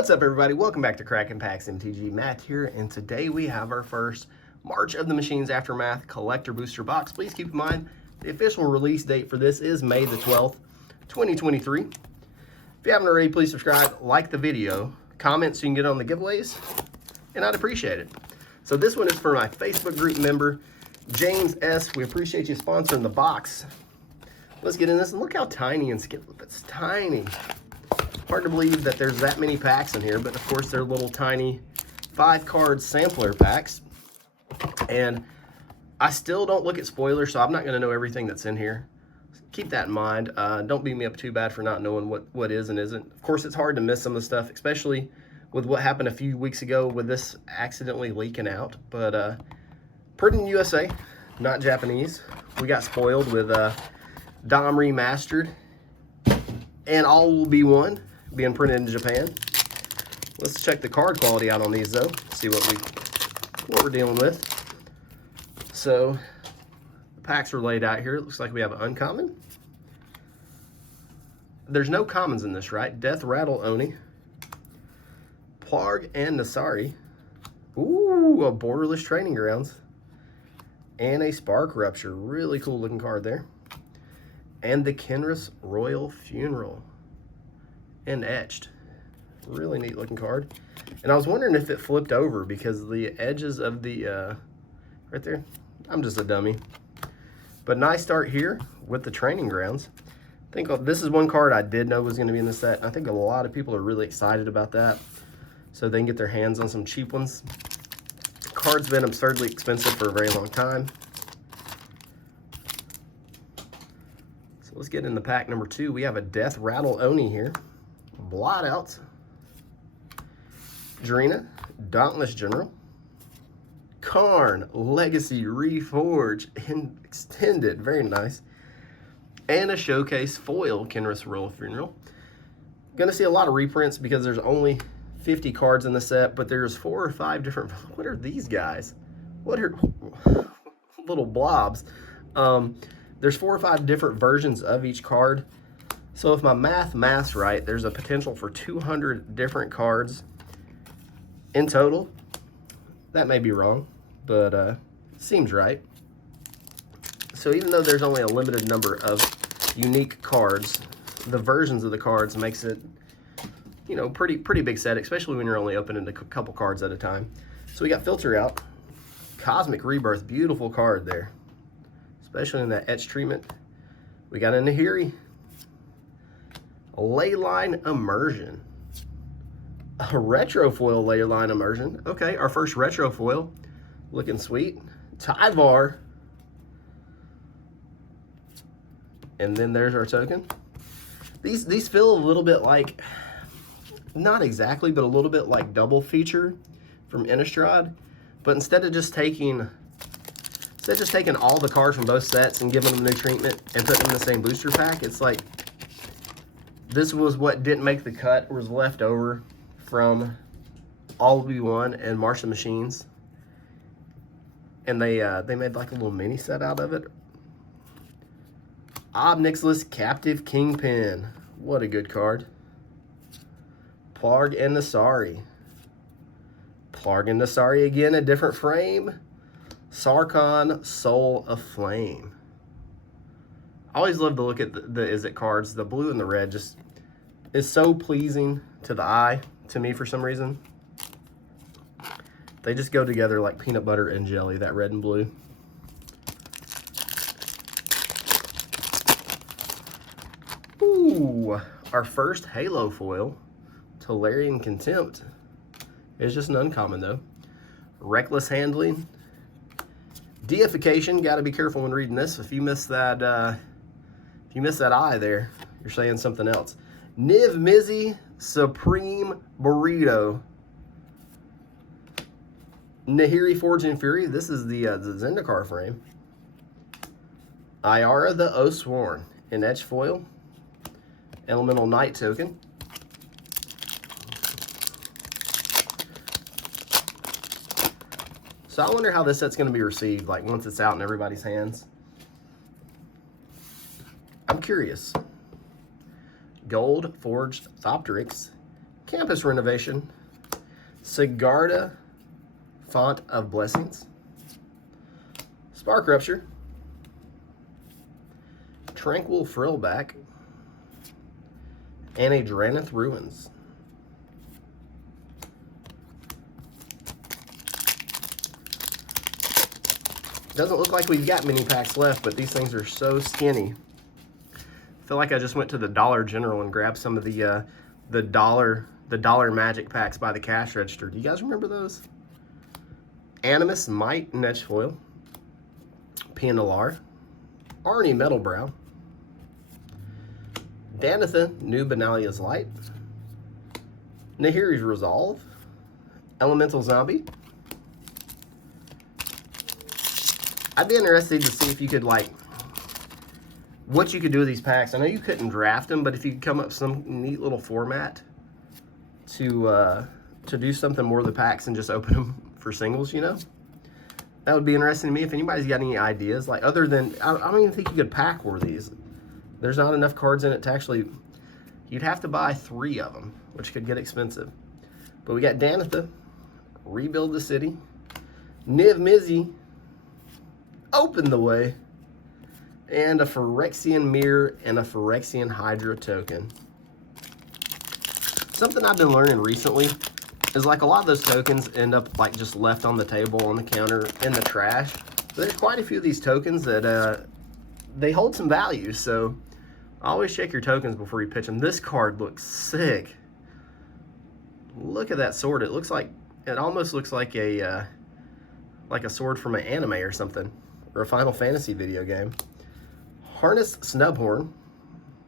What's up, everybody? Welcome back to Crackin' Packs MTG. Matt here, and today we have our first March of the Machines Aftermath collector booster box. Please keep in mind the official release date for this is May the 12th, 2023. If you haven't already, please subscribe, like the video, comment so you can get on the giveaways, and I'd appreciate it. So this one is for my Facebook group member, James S. We appreciate you sponsoring the box. Let's get in this, and look how tiny and skinny. It's tiny. Hard to believe that there's that many packs in here, but of course they're little tiny 5-card sampler packs. And I still don't look at spoilers, so I'm not going to know everything that's in here. Keep that in mind. Don't beat me up too bad for not knowing what is and isn't. Of course, it's hard to miss some of the stuff, especially with what happened a few weeks ago with this accidentally leaking out. But printed in USA, not Japanese. We got spoiled with Dom Remastered and All Will Be One being printed in Japan. Let's check the card quality out on these though, see what we're dealing with. So the packs are laid out here. It looks like we have an uncommon. There's no commons in this, right? Death Rattle Oni, Plarg and Nasari. Ooh, a Borderless Training Grounds, and a Spark Rupture. Really cool looking card there. And the Kenris Royal Funeral, and etched. Really neat looking card. And I was wondering if it flipped over because the edges of the right there, I'm just a dummy, but nice start here with the Training Grounds. I think this is one card I did know was going to be in the set. I think a lot of people are really excited about that, so they can get their hands on some cheap ones. Card's been absurdly expensive for a very long time. So let's get into pack number 2. We have a Death Rattle Oni here, Blot Out, Drina, Dauntless General, Karn, Legacy Reforge, and Extended, very nice, and a Showcase Foil Kenris Royal Funeral. Gonna see a lot of reprints because there's only 50 cards in the set, but there's 4 or 5 different, what are these guys? What are little blobs? There's 4 or 5 different versions of each card. So if my math's right, there's a potential for 200 different cards in total. That may be wrong, but seems right. So even though there's only a limited number of unique cards, the versions of the cards makes it, you know, pretty big set, especially when you're only opening a couple cards at a time. So we got Filter Out, Cosmic Rebirth, beautiful card there, especially in that etch treatment. We got a Nahiri, Leyline Immersion, a retro foil Leyline Immersion. Okay, our first retro foil, looking sweet. Tyvar, and then there's our token. These feel a little bit like, not exactly, but a little bit like Double Feature from Innistrad, but instead of just taking all the cards from both sets and giving them new treatment and putting them in the same booster pack, it's like this was what didn't make the cut, was left over from All Will Be One and March of the Machines, and they made like a little mini set out of it. Obnixilis Captive Kingpin, what a good card. Plarg and Nasari. Plarg and Nasari again, a different frame. Sarkhan, Soul of Flame. I always love to look at the Izzet cards. The blue and the red just is so pleasing to the eye, to me for some reason. They just go together like peanut butter and jelly, that red and blue. Ooh, our first Halo foil, Tolarian Contempt. It's just an uncommon though. Reckless Handling, Deification. Got to be careful when reading this. If you miss that, eye there, you're saying something else. Niv Mizzet Supreme Burrito, Nahiri Forging Fury. This is the Zendikar frame. Iara the Oathsworn in etch foil. Elemental Knight token. So I wonder how this set's going to be received, like once it's out in everybody's hands. I'm curious. Gold Forged Thopterix, Campus Renovation, Sigarda, Font of Blessings, Spark Rupture, Tranquil Frillback, and a Dranith Ruins. Doesn't look like we've got many packs left, but these things are so skinny. I feel like I just went to the Dollar General and grabbed some of the dollar magic packs by the cash register. Do you guys remember those? Animus Might and Edge Foil, Pandalar, Arnie Metalbrow, Danitha New Benalia's Light, Nahiri's Resolve, Elemental Zombie. I'd be interested to see if you could, like, what you could do with these packs. I know you couldn't draft them, but if you could come up with some neat little format to do something more of the packs and just open them for singles, you know, that would be interesting to me. If anybody's got any ideas, like, other than, I don't even think you could pack war these. There's not enough cards in it to actually, you'd have to buy 3 of them, which could get expensive. But we got Danitha, Rebuild the City, Niv Mizzet, Open the Way, and a Phyrexian Mirror and a Phyrexian Hydra token. Something I've been learning recently is, like, a lot of those tokens end up, like, just left on the table, on the counter, in the trash. There's quite a few of these tokens that they hold some value, so always check your tokens before you pitch them. This card looks sick. Look at that sword. It looks like, it almost looks like a sword from an anime or something, or a Final Fantasy video game. Harness Snubhorn,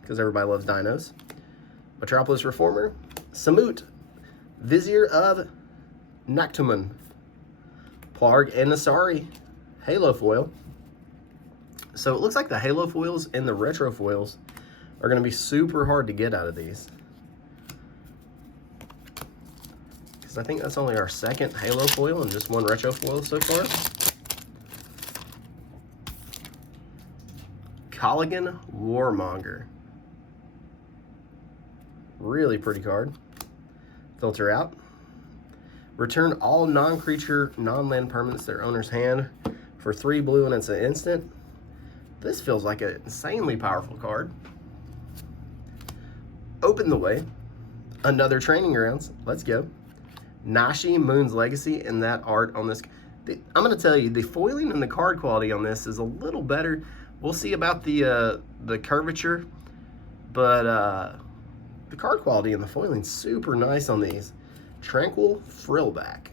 because everybody loves dinos. Metropolis Reformer, Samut, Vizier of Noctumen, Plarg and Nasari, Halo Foil. So it looks like the Halo Foils and the Retro Foils are going to be super hard to get out of these, because I think that's only our 2nd Halo Foil and just 1 Retro Foil so far. Colligan Warmonger. Really pretty card. Filter out. Return all non-creature, non-land permanents to their owner's hand for 3 blue and it's an instant. This feels like an insanely powerful card. Open the Way. Another Training Grounds. Let's go. Nashi, Moon's Legacy, and that art on this. I'm going to tell you, the foiling and the card quality on this is a little better. We'll see about the curvature, but the card quality and the foiling super nice on these. Tranquil Frillback.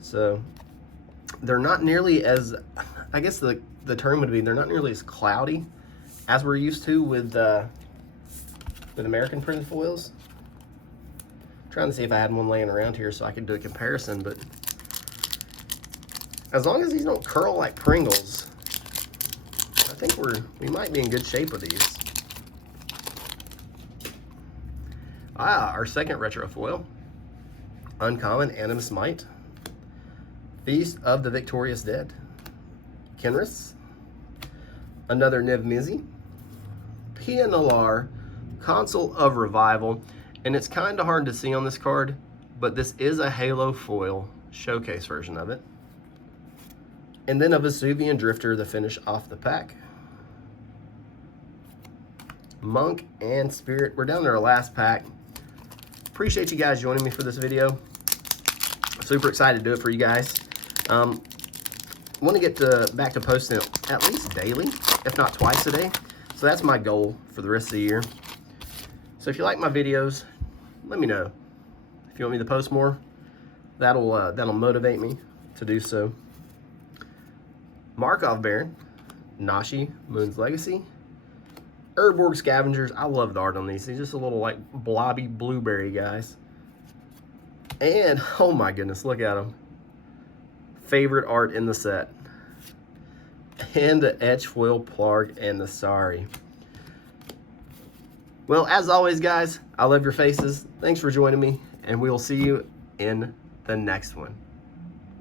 So they're not nearly as, I guess the term would be, they're not nearly as cloudy as we're used to with American printed foils. I'm trying to see if I had one laying around here so I could do a comparison, but as long as these don't curl like Pringles, I think we might be in good shape with these. Our 2nd retro foil, uncommon Animus Might, Feast of the Victorious Dead, Kenris, another Niv Mizzet, Pandalar, Consul of Revival, and it's kind of hard to see on this card, but this is a Halo foil showcase version of it. And then a Vesuvian Drifter to finish off the pack. Monk and Spirit. We're down to our last pack. Appreciate you guys joining me for this video. Super excited to do it for you guys. Want to get back to posting at least daily, if not twice a day. So that's my goal for the rest of the year. So if you like my videos, let me know. If you want me to post more, that'll motivate me to do so. Markov Baron, Nashi, Moon's Legacy, Urborg Scavengers. I love the art on these. They're just a little like blobby blueberry guys. And oh my goodness, look at them. Favorite art in the set. And the Etch Foil Plarg and the Nasari. Well, as always, guys, I love your faces. Thanks for joining me, and we will see you in the next one.